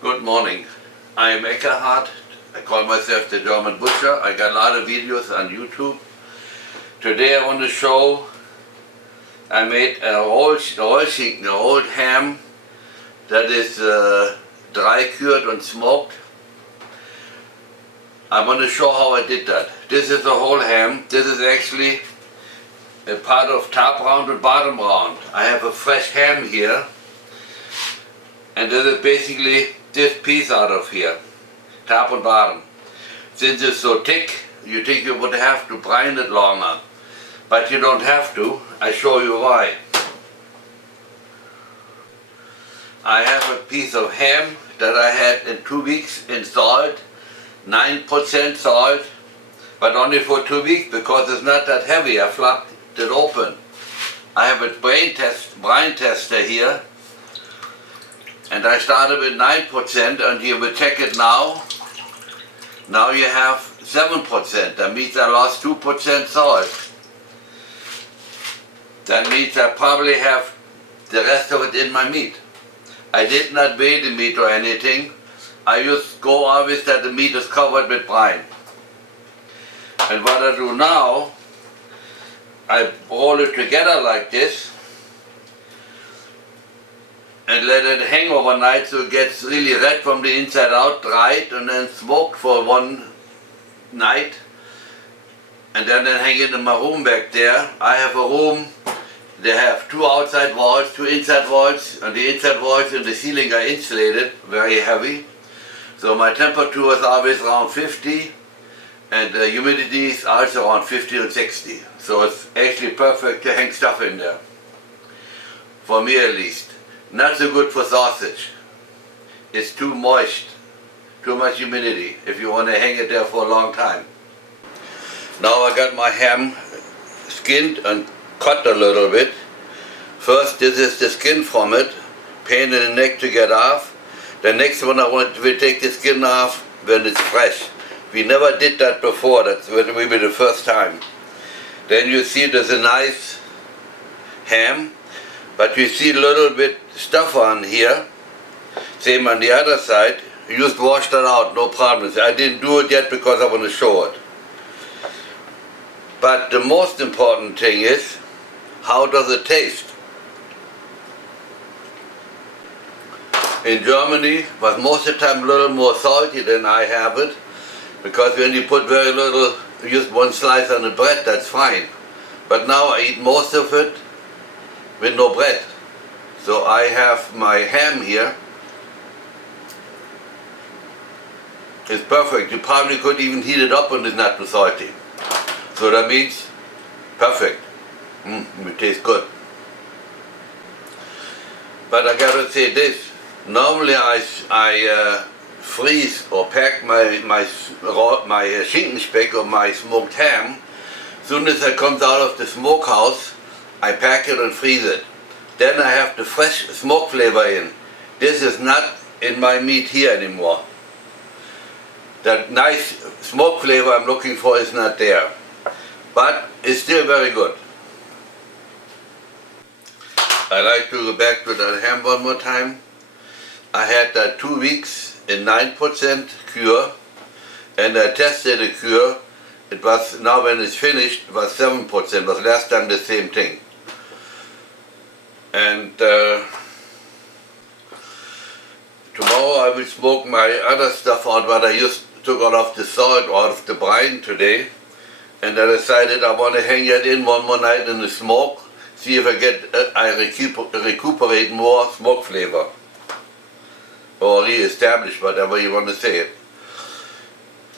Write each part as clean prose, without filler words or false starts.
Good morning. I am Eckkehard. I call myself the German Butcher. I got a lot of videos on YouTube. Today I want to show I made a old ham that is dry cured and smoked. I want to show how I did that. This is a whole ham. This is actually a part of top round and bottom round. I have a fresh ham here, and this is basically this piece out of here, top and bottom. Since it's so thick, you think you would have to brine it longer, but you don't have to. I show you why. I have a piece of ham that I had in 2 weeks in salt, 9% salt, but only for 2 weeks because it's not that heavy. I flapped it open. I have a brine tester here, and I started with 9%, and you will check it now. Now you have 7%. That means I lost 2% salt. That means I probably have the rest of it in my meat. I did not weigh the meat or anything. I just go always that the meat is covered with brine. And what I do now, I roll it together like this and let it hang overnight so it gets really red from the inside out, dried, and then smoked for one night. And then I hang it in my room back there. I have a room, they have 2 outside walls, 2 inside walls, and the inside walls and the ceiling are insulated, very heavy. So my temperature is always around 50, and the humidity is also around 50 and 60. So it's actually perfect to hang stuff in there, for me at least. Not so good for sausage. It's too moist, too much humidity if you want to hang it there for a long time. Now I got my ham skinned and cut a little bit. First, this is the skin from it, pain in the neck to get off. The next one we take the skin off when it's fresh. We never did that before, that will be the first time. Then you see there's a nice ham, but you see a little bit stuff on here. Same on the other side. You just wash that out, no problems. I didn't do it yet because I want to show it. But the most important thing is, how does it taste? In Germany, was most of the time a little more salty than I have it, because when you put very little, just one slice on the bread, that's fine. But now I eat most of it with no bread. So I have my ham here. It's perfect. You probably could even heat it up and it's not too salty. So that means perfect. It tastes good. But I gotta say this. Normally I freeze or pack my Schinkenspeck or my smoked ham. Soon as it comes out of the smokehouse, I pack it and freeze it. Then I have the fresh smoke flavor in. This is not in my meat here anymore. That nice smoke flavor I'm looking for is not there. But it's still very good. I like to go back to that ham one more time. I had that 2 weeks in 9% cure, and I tested the cure. It was, now when it's finished, it was 7%, was last time the same thing. And tomorrow I will smoke my other stuff out, what I just took out of the salt, out of the brine today. And I decided I want to hang it in one more night in the smoke, see if I recuperate more smoke flavor. Or re-establish, whatever you want to say it.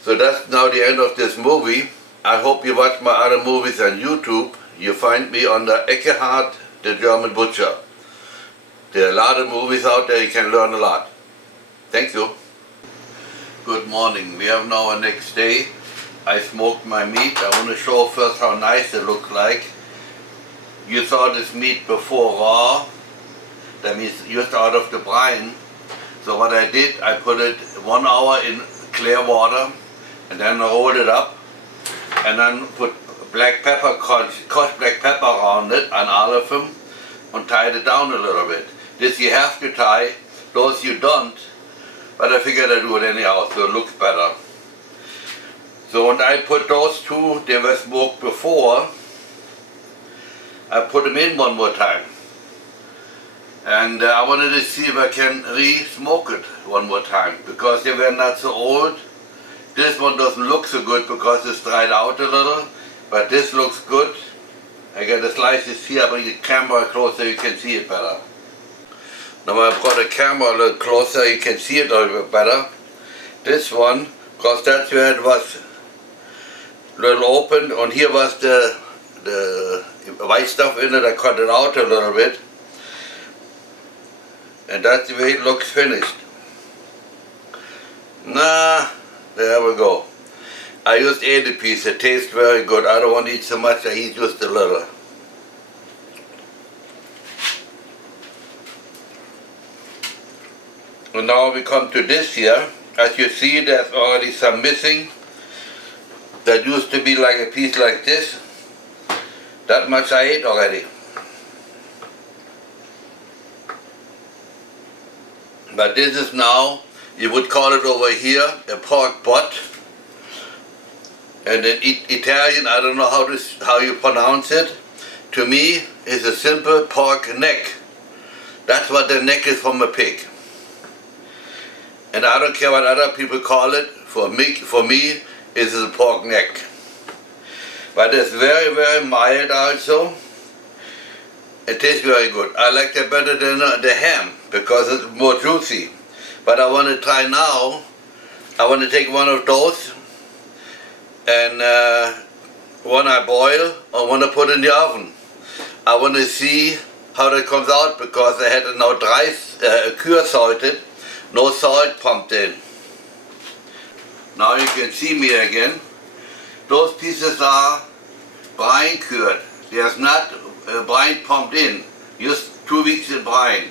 So that's now the end of this movie. I hope you watch my other movies on YouTube. You find me on the Eckkehard, the German Butcher. There are a lot of movies out there, you can learn a lot. Thank you. Good morning. We have now a next day. I smoked my meat. I want to show first how nice it looks like. You saw this meat before raw. That means just out of the brine. So what I did, I put it 1 hour in clear water, and then I rolled it up, and then put black pepper, crushed black pepper around it, and all of them, and tied it down a little bit. This you have to tie. Those you don't, but I figured I'd do it anyhow, so it looks better. So, and I put those two, they were smoked before, I put them in one more time. And I wanted to see if I can re-smoke it one more time, because they were not so old. This one doesn't look so good because it's dried out a little, but this looks good. I got the slices here, bring the camera closer, you can see it better. Now I've got the camera a little closer, you can see it a little bit better. This one, because that's where it was a little open, and here was the white stuff in it. I cut it out a little bit. And that's the way it looks finished. Nah, there we go. I used 80 piece, it tastes very good. I don't want to eat so much, I eat just a little. And now we come to this here. As you see, there's already some missing. That used to be like a piece like this. That much I ate already. But this is now, you would call it over here, a pork butt. And in Italian, I don't know how you pronounce it. To me, it's a simple pork neck. That's what the neck is from a pig. And I don't care what other people call it. For me, it's a pork neck. But it's very, very mild also. It tastes very good. I like that better than the ham because it's more juicy. But I want to try now. I want to take one of those and one I boil or one I put in the oven. I want to see how that comes out because I had it now cured salted, no salt pumped in. Now you can see me again. Those pieces are brine cured. There's not brine pumped in, just 2 weeks in brine.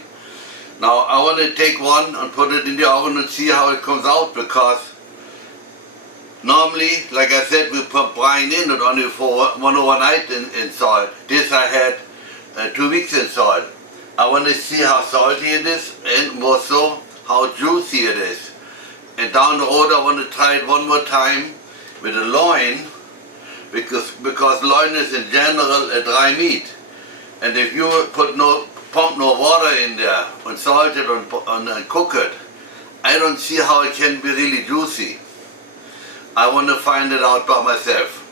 Now I want to take one and put it in the oven and see how it comes out, because normally, like I said, we put brine in it only for one overnight in salt. This I had 2 weeks in salt. I want to see how salty it is and more so how juicy it is. And down the road I want to try it one more time with the loin, because loin is in general a dry meat. And if you pump no water in there and salt it and cook it, I don't see how it can be really juicy. I want to find it out by myself.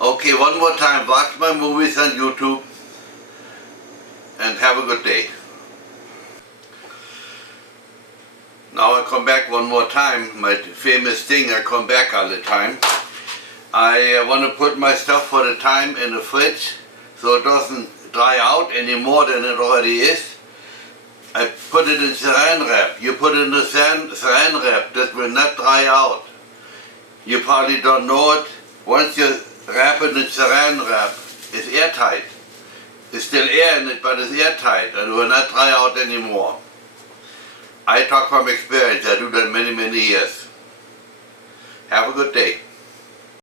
Okay, one more time, watch my movies on YouTube and have a good day. Now I come back one more time, my famous thing, I come back all the time. I want to put my stuff for the time in the fridge so it doesn't dry out any more than it already is. I put it in saran wrap. You put it in the saran wrap, that will not dry out. You probably don't know it. Once you wrap it in saran wrap, it's airtight. There's still air in it, but it's airtight and it will not dry out anymore. I talk from experience, I do that many, many years. Have a good day.